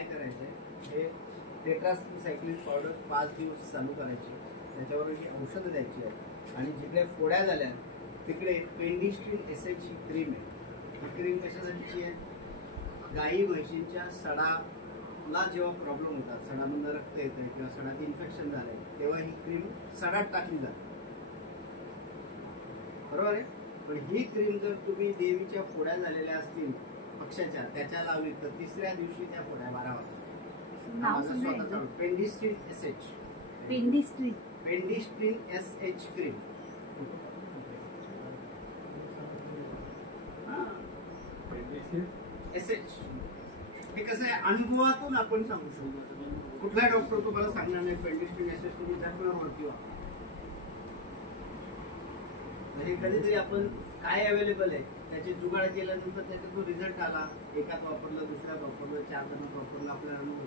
काय करायचंय, हे टेट्रासायक्लिन पावडर 5 दिवस चालू करायची, त्याच्यावर ही औषधं द्यायची आहे आणि जिकडे फोड्या झाल्या तिकडे पेंडिस्ट्रीन एसएच ही क्रीम आहे. ही क्रीम कशासाठीची आहे? गाई म्हशींच्या सडाला जेव्हा प्रॉब्लेम होतात, सडामधून रक्त येतं किंवा सडात इन्फेक्शन झालंय, तेव्हा ही क्रीम सडात टाकली जाते, बरोबर आहे. पण ही क्रीम जर तुम्ही देवीच्या फोड्या झालेल्या असतील पक्षाच्या, त्याच्या लावली तर 3ऱ्या दिवशी त्या फोड्या बऱ्या होतात. पेंडिस्ट्रीन एसएच, पेंडिस्ट्रीन एसएच क्रीम. एसएच हे कसं आहे, अनुभवातून आपण सांगू शकतो. कुठला डॉक्टर तुम्हाला सांगणार नाही पेंडिस्ट्रीन एसएच तुम्ही वरती वा. म्हणजे कधीतरी आपण काय अवेलेबल आहे त्याचे जुगाड केल्यानंतर त्याचा जो रिझल्ट आला, एकात वापरलं, दुसऱ्यात वापरलं, 4 जणांत वापरलं, आपल्याला अनुभव